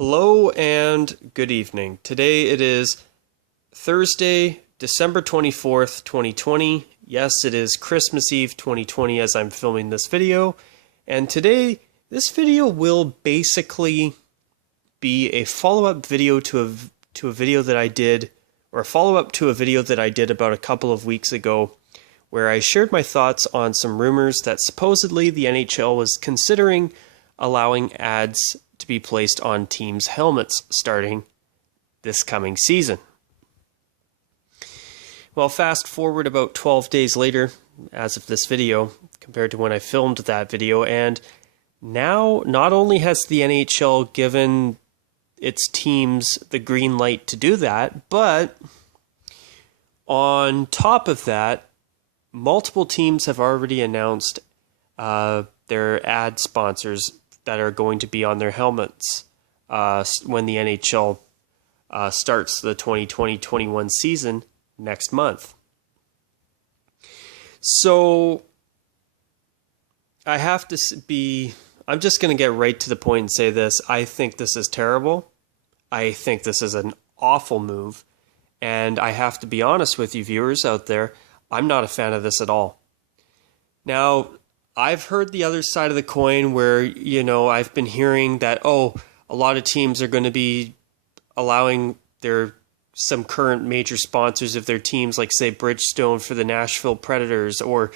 Hello and good evening. Today it is Thursday, December 24th, 2020. Yes, it is Christmas Eve 2020 as I'm filming this video. And today, this video will basically be a follow-up video to a video that I did, or a follow-up to a video that I did about a couple of weeks ago, where I shared my thoughts on some rumors that supposedly the NHL was considering allowing ads to be placed on teams' helmets starting this coming season. Well, fast forward about 12 days later, as of this video, compared to when I filmed that video, and now not only has the NHL given its teams the green light to do that, but on top of that, multiple teams have already announced their ad sponsors that are going to be on their helmets when the NHL starts the 2020-21 season next month. So I have to I'm just going to get right to the point and say this. I think this is terrible. I think this is an awful move. And I have to be honest with you viewers out there, I'm not a fan of this at all. Now, I've heard the other side of the coin where, I've been hearing that, a lot of teams are going to be allowing some current major sponsors of their teams, like, say, Bridgestone for the Nashville Predators or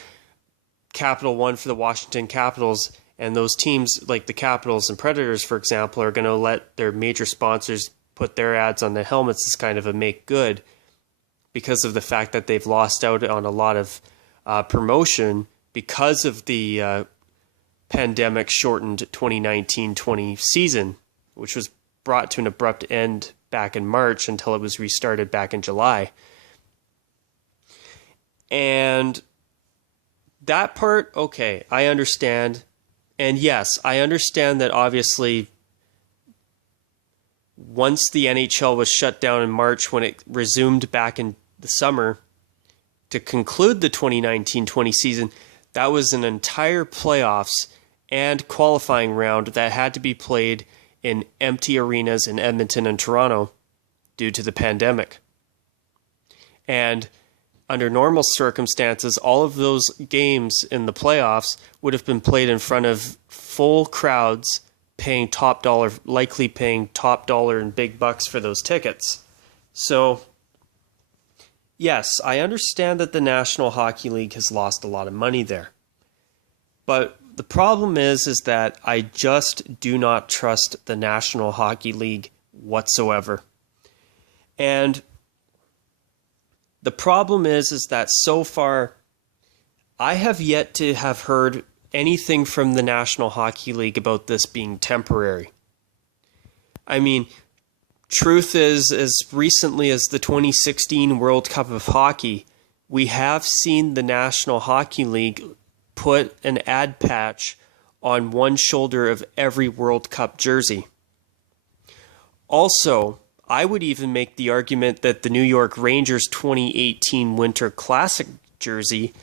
Capital One for the Washington Capitals. And those teams, like the Capitals and Predators, for example, are going to let their major sponsors put their ads on the helmets as kind of a make good because of the fact that they've lost out on a lot of promotion because of the pandemic-shortened 2019-20 season, which was brought to an abrupt end back in March until it was restarted back in July. And that part, okay, I understand. And yes, I understand that obviously once the NHL was shut down in March, when it resumed back in the summer to conclude the 2019-20 season, that was an entire playoffs and qualifying round that had to be played in empty arenas in Edmonton and Toronto due to the pandemic. And under normal circumstances, all of those games in the playoffs would have been played in front of full crowds, likely paying top dollar and big bucks for those tickets. So, yes, I understand that the National Hockey League has lost a lot of money there. But the problem is that I just do not trust the National Hockey League whatsoever. And the problem is that so far, I have yet to have heard anything from the National Hockey League about this being temporary. I mean, truth is, as recently as the 2016 World Cup of Hockey, we have seen the National Hockey League put an ad patch on one shoulder of every World Cup jersey. Also, I would even make the argument that the New York Rangers 2018 Winter Classic jersey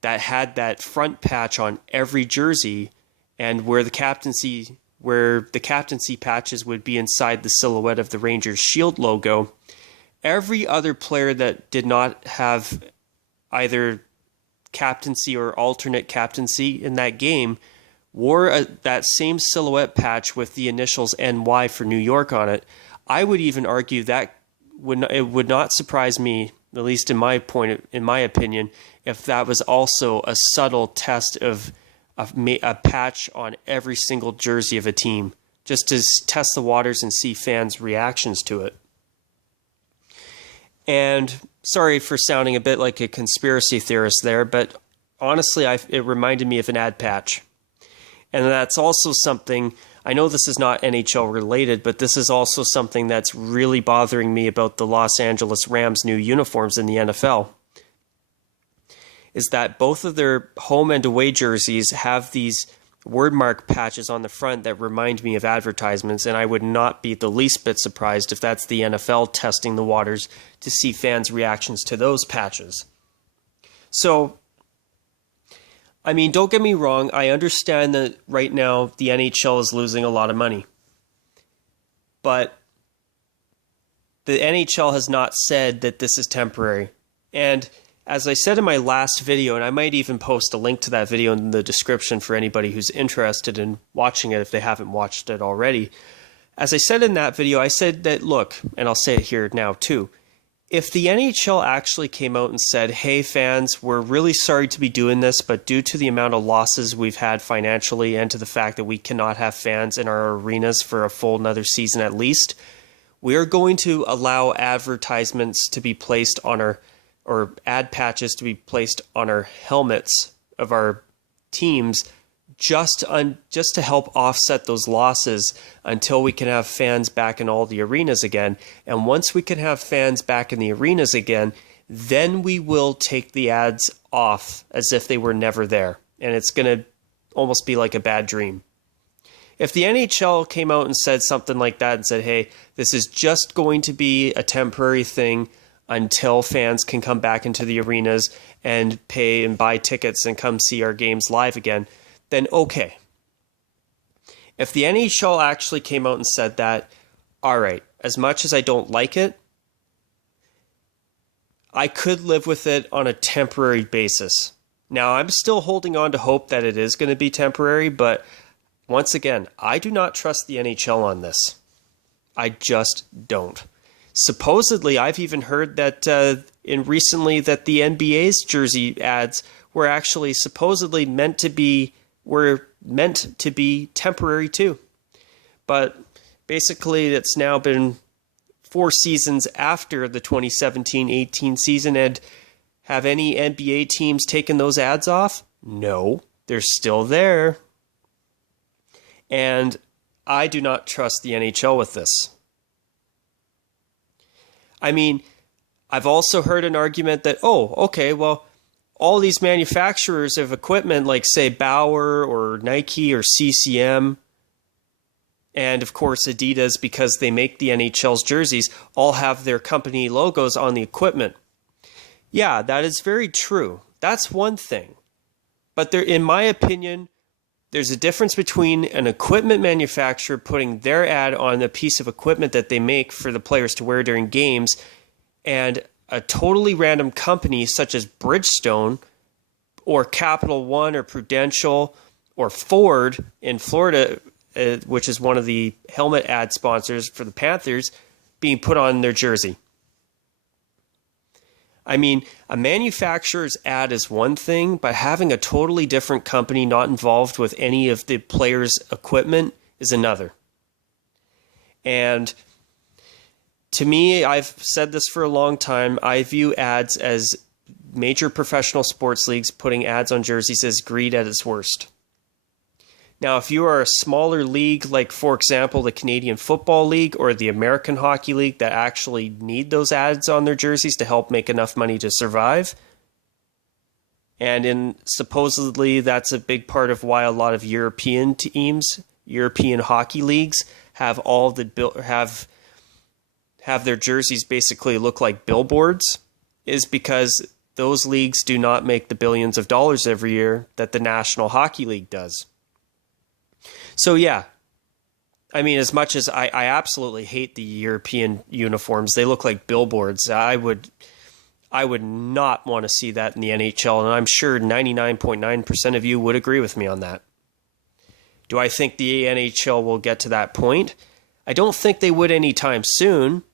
that had that front patch on every jersey, and where the captaincy patches would be inside the silhouette of the Rangers Shield logo, every other player that did not have either captaincy or alternate captaincy in that game wore that same silhouette patch with the initials NY for New York on it. I would even argue that it would not surprise me, at least in my opinion, if that was also a subtle test of a patch on every single jersey of a team, just to test the waters and see fans' reactions to it. And sorry for sounding a bit like a conspiracy theorist there, but honestly, it reminded me of an ad patch. And that's also something, I know this is not NHL related, but this is also something that's really bothering me about the Los Angeles Rams' new uniforms in the NFL, is that both of their home and away jerseys have these wordmark patches on the front that remind me of advertisements, and I would not be the least bit surprised if that's the NFL testing the waters to see fans' reactions to those patches. So, I mean, don't get me wrong, I understand that right now the NHL is losing a lot of money. but the NHL has not said that this is temporary. And as I said in my last video, and I might even post a link to that video in the description for anybody who's interested in watching it if they haven't watched it already. As I said in that video, I said that, look, and I'll say it here now too, if the NHL actually came out and said, hey fans, we're really sorry to be doing this, but due to the amount of losses we've had financially and to the fact that we cannot have fans in our arenas for a full another season at least, we are going to allow advertisements to be placed on our, or ad patches to be placed on our helmets of our teams just to help offset those losses until we can have fans back in all the arenas again. And once we can have fans back in the arenas again, then we will take the ads off as if they were never there. And it's going to almost be like a bad dream. If the NHL came out and said something like that and said, hey, this is just going to be a temporary thing until fans can come back into the arenas and pay and buy tickets and come see our games live again, then okay. If the NHL actually came out and said that, all right, as much as I don't like it, I could live with it on a temporary basis. Now, I'm still holding on to hope that it is going to be temporary, but once again, I do not trust the NHL on this. I just don't. Supposedly, I've even heard that recently that the NBA's jersey ads were actually supposedly meant to be temporary too. But basically, it's now been 4 seasons after the 2017-18 season, and have any NBA teams taken those ads off? No, they're still there. And I do not trust the NHL with this. I mean, I've also heard an argument that, oh, okay, well, all these manufacturers of equipment like, say, Bauer or Nike or CCM, and of course Adidas, because they make the NHL's jerseys, all have their company logos on the equipment. Yeah, that is very true. That's one thing. But there, in my opinion, there's a difference between an equipment manufacturer putting their ad on a piece of equipment that they make for the players to wear during games and a totally random company such as Bridgestone or Capital One or Prudential or Ford in Florida, which is one of the helmet ad sponsors for the Panthers, being put on their jersey. I mean, a manufacturer's ad is one thing, but having a totally different company not involved with any of the players' equipment is another. And to me, I've said this for a long time, I view ads as major professional sports leagues putting ads on jerseys as greed at its worst. Now, if you are a smaller league, like, for example, the Canadian Football League or the American Hockey League that actually need those ads on their jerseys to help make enough money to survive, and supposedly that's a big part of why a lot of European teams, European hockey leagues, have their jerseys basically look like billboards, is because those leagues do not make the billions of dollars every year that the National Hockey League does. So yeah, I mean, as much as I absolutely hate the European uniforms, they look like billboards. I would not want to see that in the NHL, and I'm sure 99.9% of you would agree with me on that. Do I think the NHL will get to that point? I don't think they would anytime soon,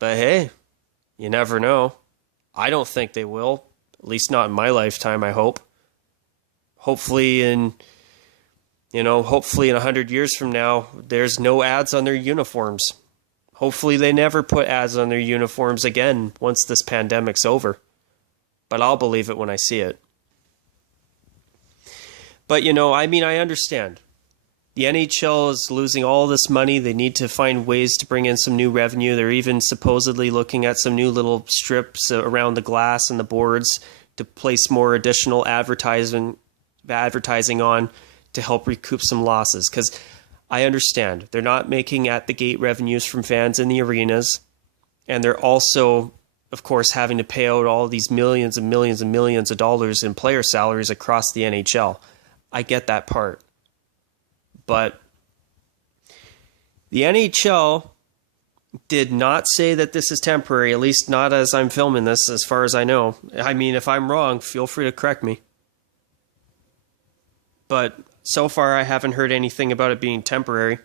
but hey, you never know. I don't think they will, at least not in my lifetime, I hope. Hopefully in 100 years from now, there's no ads on their uniforms. Hopefully they never put ads on their uniforms again once this pandemic's over. But I'll believe it when I see it. But, I understand. The NHL is losing all this money. They need to find ways to bring in some new revenue. They're even supposedly looking at some new little strips around the glass and the boards to place more additional advertising on to help recoup some losses, because I understand they're not making at the gate revenues from fans in the arenas, and they're also, of course, having to pay out all these millions and millions and millions of dollars in player salaries across the NHL. I get that part. But The NHL did not say that this is temporary, at least not as I'm filming this, as far as I know. I mean, if I'm wrong, feel free to correct me. But so far, I haven't heard anything about it being temporary.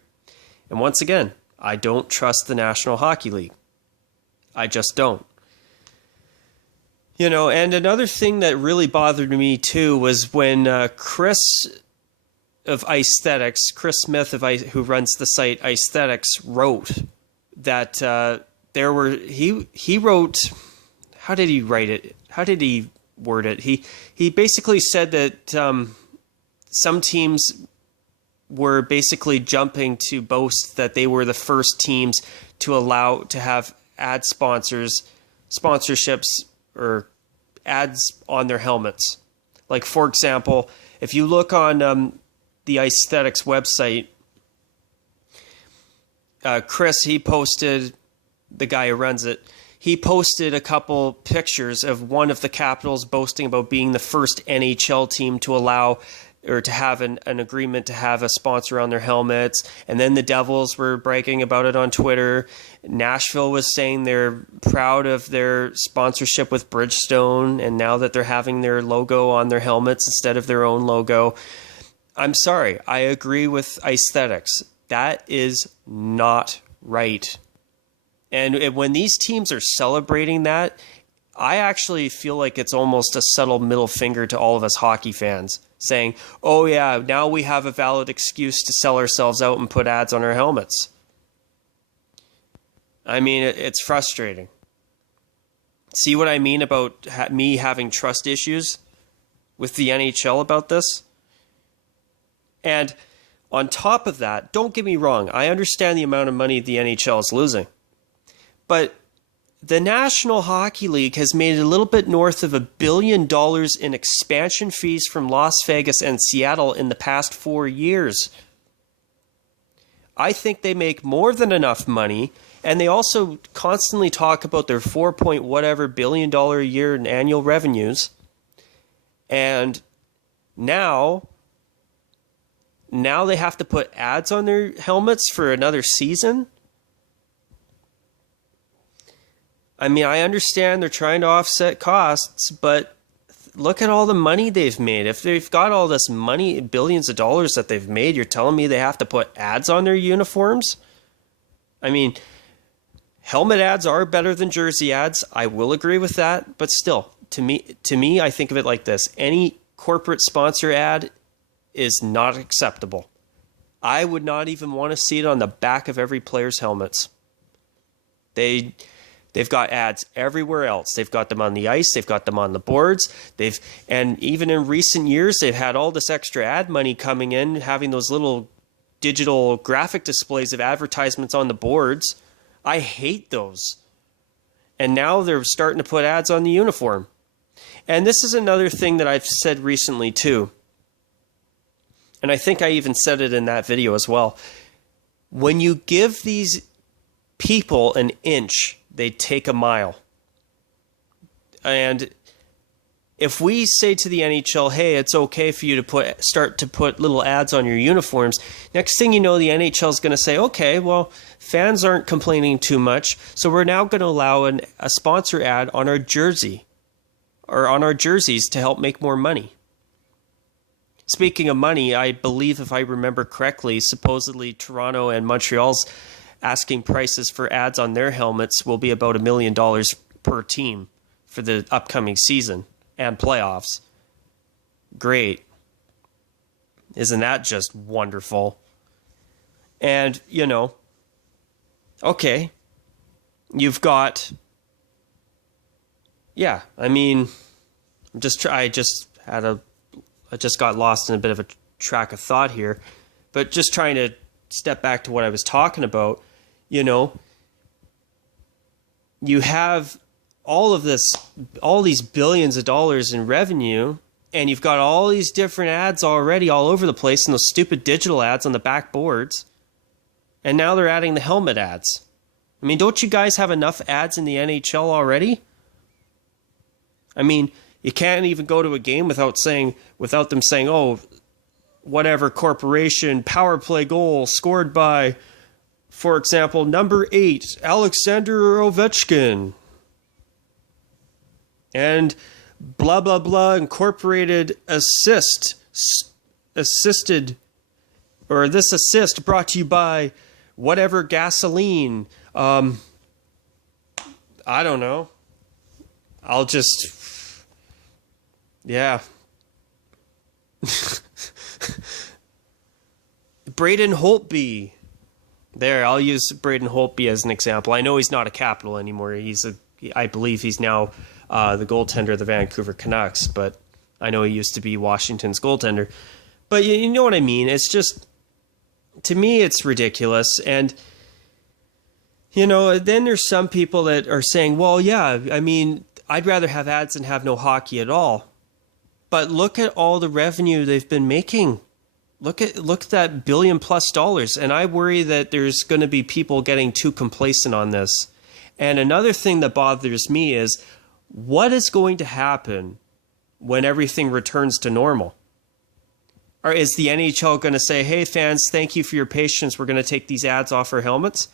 And once again, I don't trust the National Hockey League. I just don't. You know, and another thing that really bothered me too was when Chris of Aesthetics, Chris Smith who runs the site Aesthetics, wrote that he wrote, how did he write it? How did he word it? He basically said that some teams were basically jumping to boast that they were the first teams to allow to have ad sponsorships or ads on their helmets. Like, for example, if you look on the Aesthetics website, Chris, the guy who runs it, he posted a couple pictures of one of the Capitals boasting about being the first NHL team to allow or to have an agreement to have a sponsor on their helmets. And then the Devils were bragging about it on Twitter. Nashville was saying they're proud of their sponsorship with Bridgestone, and now that they're having their logo on their helmets instead of their own logo. I'm sorry, I agree with Aesthetics. That is not right. And when these teams are celebrating that, I actually feel like it's almost a subtle middle finger to all of us hockey fans, saying, oh yeah, now we have a valid excuse to sell ourselves out and put ads on our helmets. I mean, it's frustrating. See what I mean about me having trust issues with the NHL about this? And on top of that, don't get me wrong, I understand the amount of money the NHL is losing. But the National Hockey League has made a little bit north of $1 billion in expansion fees from Las Vegas and Seattle in the past 4 years. I think they make more than enough money, and they also constantly talk about their $4 billion a year in annual revenues. And now they have to put ads on their helmets for another season? I mean, I understand they're trying to offset costs, but look at all the money they've made. If they've got all this money, billions of dollars that they've made, you're telling me they have to put ads on their uniforms? I mean, helmet ads are better than jersey ads. I will agree with that, but still, to me, I think of it like this. Any corporate sponsor ad is not acceptable. I would not even want to see it on the back of every player's helmets. They've got ads everywhere else. They've got them on the ice. They've got them on the boards. And even in recent years, they've had all this extra ad money coming in, having those little digital graphic displays of advertisements on the boards. I hate those. And now they're starting to put ads on the uniform. And this is another thing that I've said recently too. And I think I even said it in that video as well. When you give these people an inch, they take a mile. And if we say to the NHL, hey, it's okay for you to start to put little ads on your uniforms, next thing you know, the NHL is going to say, okay, well, fans aren't complaining too much, so we're now going to allow a sponsor ad on our jersey or on our jerseys to help make more money. Speaking of money, I believe, if I remember correctly, supposedly Toronto and Montreal's asking prices for ads on their helmets will be about $1 million per team for the upcoming season and playoffs. Great. Isn't that just wonderful? And, you know, okay, you've got, yeah, I mean, I just got lost in a bit of a track of thought here, but just trying to step back to what I was talking about. You know, you have all these billions of dollars in revenue, and you've got all these different ads already all over the place, and those stupid digital ads on the back boards. And now they're adding the helmet ads. I mean, don't you guys have enough ads in the NHL already? I mean, you can't even go to a game without them saying, oh, whatever corporation, power play goal scored by For example, number 8, Alexander Ovechkin. And blah, blah, blah, incorporated assisted, or this assist brought to you by whatever gasoline. I don't know. I'll just, yeah. Braden Holtby. There, I'll use Braden Holtby as an example. I know he's not a Capital anymore. I believe he's now the goaltender of the Vancouver Canucks, but I know he used to be Washington's goaltender. But you know what I mean? It's just, to me, it's ridiculous. And, then there's some people that are saying, well, yeah, I mean, I'd rather have ads than have no hockey at all. But look at all the revenue they've been making. Look at that $1 billion+ and I worry that there's going to be people getting too complacent on this. And another thing that bothers me is, what is going to happen when everything returns to normal? Or is the NHL going to say, hey, fans, thank you for your patience, we're going to take these ads off our helmets?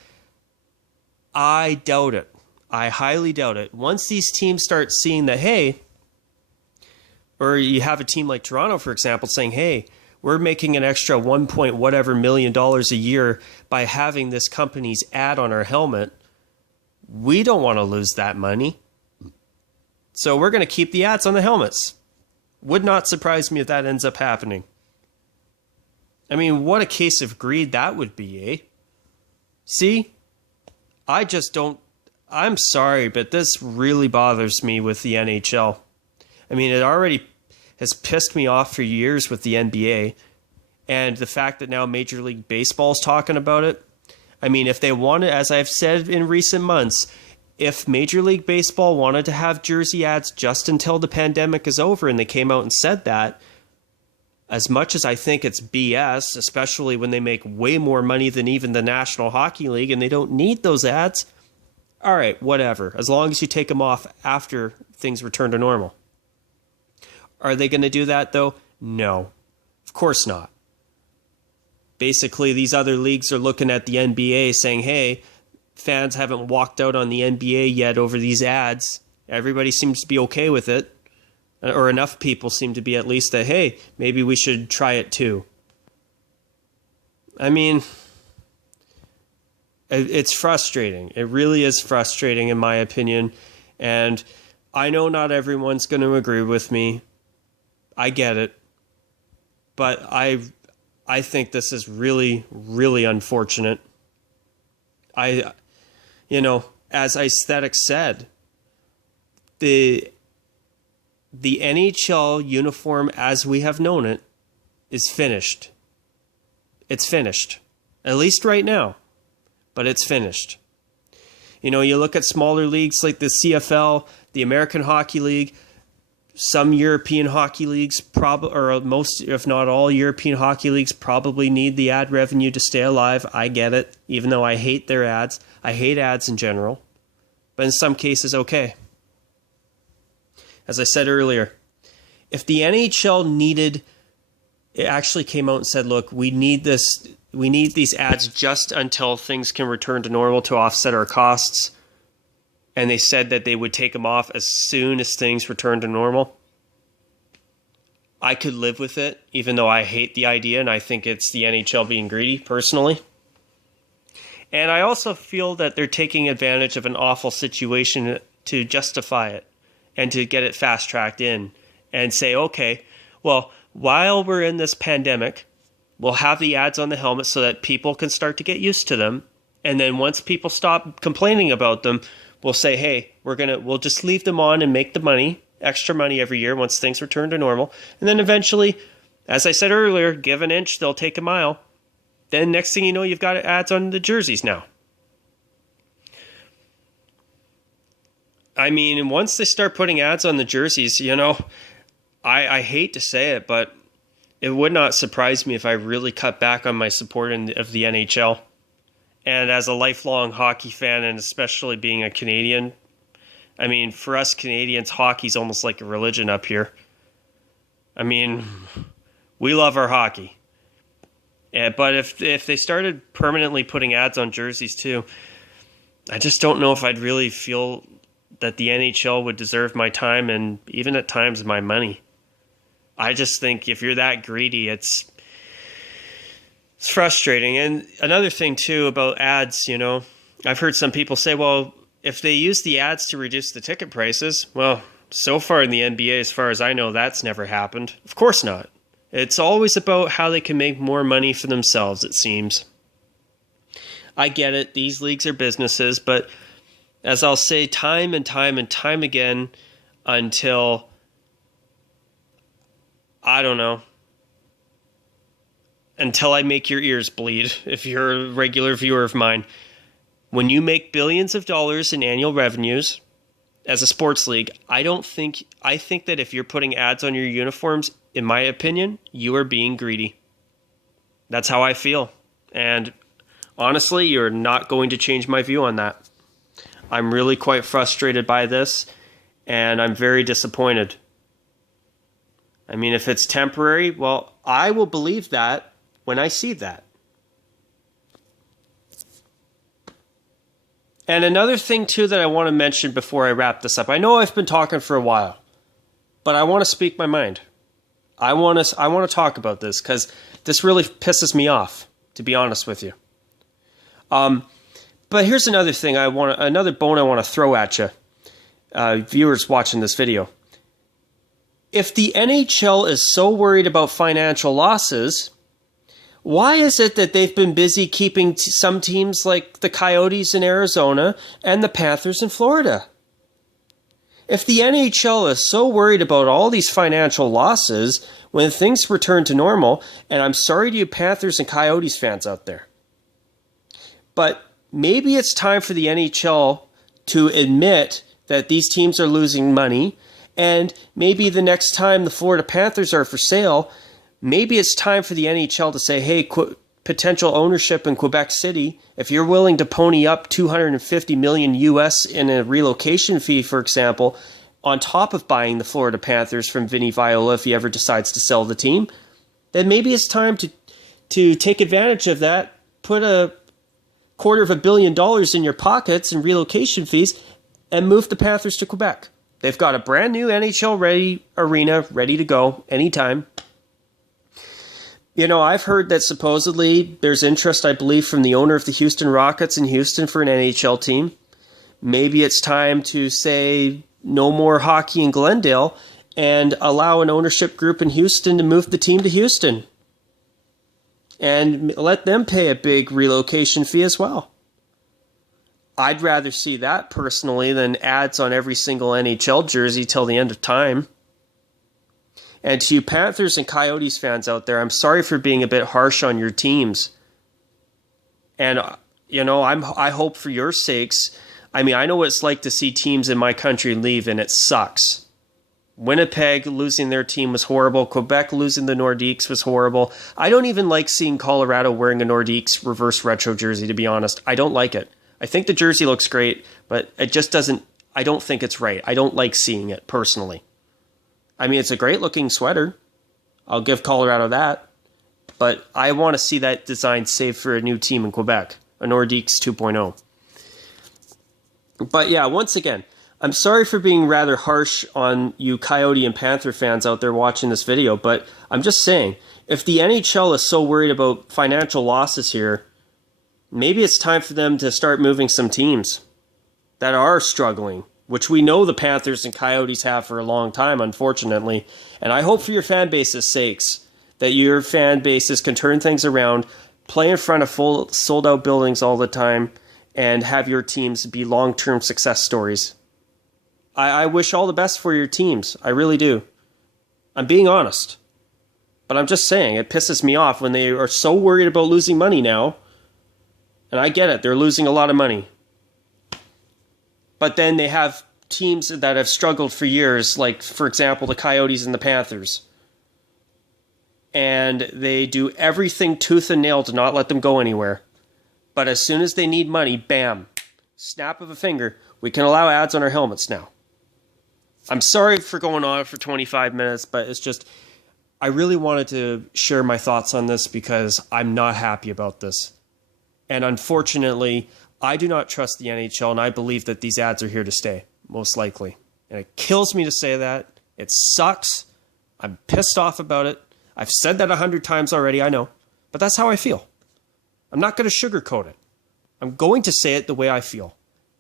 I doubt it. I highly doubt it. Once these teams start seeing that, hey, or you have a team like Toronto, for example, saying, hey, we're making an extra $1 million a year by having this company's ad on our helmet. We don't want to lose that money. So we're going to keep the ads on the helmets. Would not surprise me if that ends up happening. I mean, what a case of greed that would be, eh? See? I just don't... I'm sorry, but this really bothers me with the NHL. I mean, it already has pissed me off for years with the NBA, and the fact that now Major League Baseball is talking about it. I mean, if they wanted, as I've said in recent months, if Major League Baseball wanted to have jersey ads just until the pandemic is over, and they came out and said that, as much as I think it's BS, especially when they make way more money than even the National Hockey League and they don't need those ads, all right, whatever, as long as you take them off after things return to normal. Are they going to do that, though? No, of course not. Basically, these other leagues are looking at the NBA saying, hey, fans haven't walked out on the NBA yet over these ads. Everybody seems to be okay with it. Or enough people seem to be, at least, that, hey, maybe we should try it too. I mean, it's frustrating. It really is frustrating, in my opinion. And I know not everyone's going to agree with me. I get it. But I think this is really, really unfortunate. As Aesthetics said, the NHL uniform as we have known it is finished. It's finished. At least right now. But it's finished. You look at smaller leagues like the CFL, the American Hockey League, some European hockey leagues, or most, if not all, European hockey leagues probably need the ad revenue to stay alive. I get it, even though I hate their ads. I hate ads in general. But in some cases, okay. As I said earlier, if the NHL it actually came out and said, look, we need these ads just until things can return to normal to offset our costs. And they said that they would take them off as soon as things return to normal. I could live with it, even though I hate the idea and I think it's the NHL being greedy, personally. And I also feel that they're taking advantage of an awful situation to justify it and to get it fast-tracked in and say, okay, well, while we're in this pandemic, we'll have the ads on the helmet so that people can start to get used to them. And then once people stop complaining about them, we'll say, hey, we'll just leave them on and make the money, extra money every year once things return to normal. And then eventually, as I said earlier, give an inch, they'll take a mile. Then next thing you know, you've got ads on the jerseys now. I mean, once they start putting ads on the jerseys, I hate to say it, but it would not surprise me if I really cut back on my support of the NHL. And as a lifelong hockey fan, and especially being a Canadian, I mean, for us Canadians, hockey's almost like a religion up here. I mean, we love our hockey. Yeah, but if they started permanently putting ads on jerseys too, I just don't know if I'd really feel that the NHL would deserve my time and even at times my money. I just think if you're that greedy, it's frustrating. And another thing too about ads, I've heard some people say, well, if they use the ads to reduce the ticket prices, well, so far in the NBA, as far as I know, that's never happened. Of course not. It's always about how they can make more money for themselves, it seems. I get it. These leagues are businesses, but as I'll say time and time and time again until, I don't know, until I make your ears bleed, if you're a regular viewer of mine, when you make billions of dollars in annual revenues as a sports league, I think that if you're putting ads on your uniforms, in my opinion, you are being greedy. That's how I feel. And honestly, you're not going to change my view on that. I'm really quite frustrated by this, and I'm very disappointed. I mean, if it's temporary, well, I will believe that when I see that. And another thing, too, that I want to mention before I wrap this up. I know I've been talking for a while, but I want to speak my mind. I want to talk about this because this really pisses me off, to be honest with you. But here's another thing another bone I want to throw at you, viewers watching this video. If the NHL is so worried about financial losses, why is it that they've been busy keeping some teams like the Coyotes in Arizona and the Panthers in Florida? If the NHL is so worried about all these financial losses when things return to normal, and I'm sorry to you Panthers and Coyotes fans out there, but maybe it's time for the NHL to admit that these teams are losing money, and maybe the next time the Florida Panthers are for sale, maybe it's time for the NHL to say, hey, potential ownership in Quebec City, if you're willing to pony up $250 million US in a relocation fee, for example, on top of buying the Florida Panthers from Vinny Viola if he ever decides to sell the team, then maybe it's time to take advantage of that, put $250 million in your pockets in relocation fees, and move the Panthers to Quebec. They've got a brand new NHL-ready arena, ready to go anytime. I've heard that supposedly there's interest, I believe, from the owner of the Houston Rockets in Houston for an NHL team. Maybe it's time to say no more hockey in Glendale and allow an ownership group in Houston to move the team to Houston. And let them pay a big relocation fee as well. I'd rather see that personally than ads on every single NHL jersey till the end of time. And to you Panthers and Coyotes fans out there, I'm sorry for being a bit harsh on your teams. And, I hope for your sakes. I mean, I know what it's like to see teams in my country leave, and it sucks. Winnipeg losing their team was horrible. Quebec losing the Nordiques was horrible. I don't even like seeing Colorado wearing a Nordiques reverse retro jersey, to be honest. I don't like it. I think the jersey looks great, but it just doesn't, I don't think it's right. I don't like seeing it, personally. I mean, it's a great-looking sweater. I'll give Colorado that. But I want to see that design saved for a new team in Quebec, a Nordiques 2.0. But yeah, once again, I'm sorry for being rather harsh on you Coyote and Panther fans out there watching this video, but I'm just saying, if the NHL is so worried about financial losses here, maybe it's time for them to start moving some teams that are struggling, which we know the Panthers and Coyotes have for a long time, unfortunately. And I hope for your fan base's sakes that your fan bases can turn things around, play in front of full sold-out buildings all the time, and have your teams be long-term success stories. I wish all the best for your teams. I really do. I'm being honest. But I'm just saying, it pisses me off when they are so worried about losing money now. And I get it, they're losing a lot of money. But then they have teams that have struggled for years, like, for example, the Coyotes and the Panthers. And they do everything tooth and nail to not let them go anywhere. But as soon as they need money, bam, snap of a finger, we can allow ads on our helmets now. I'm sorry for going on for 25 minutes, but it's just, I really wanted to share my thoughts on this because I'm not happy about this. And unfortunately, I do not trust the NHL, and I believe that these ads are here to stay, most likely. And it kills me to say that. It sucks. I'm pissed off about it. I've said that 100 times already, I know. But that's how I feel. I'm not going to sugarcoat it. I'm going to say it the way I feel.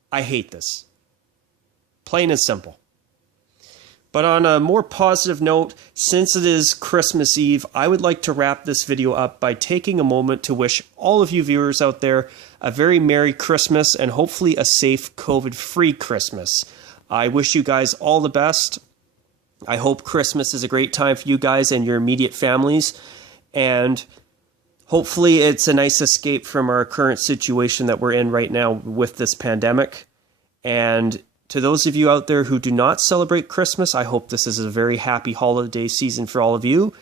I hate this. Plain and simple. But on a more positive note, since it is Christmas Eve, I would like to wrap this video up by taking a moment to wish all of you viewers out there a very Merry Christmas and hopefully a safe COVID-free Christmas. I wish you guys all the best. I hope Christmas is a great time for you guys and your immediate families. And hopefully it's a nice escape from our current situation that we're in right now with this pandemic. And to those of you out there who do not celebrate Christmas, I hope this is a very happy holiday season for all of you.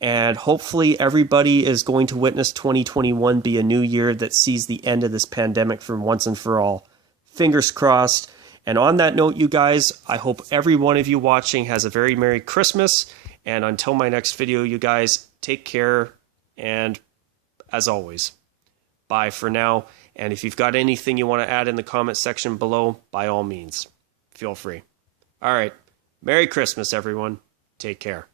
And hopefully everybody is going to witness 2021 be a new year that sees the end of this pandemic for once and for all. Fingers crossed. And on that note, you guys, I hope every one of you watching has a very Merry Christmas. And until my next video, you guys, take care. And as always, bye for now. And if you've got anything you want to add in the comment section below, by all means, feel free. All right. Merry Christmas, everyone. Take care.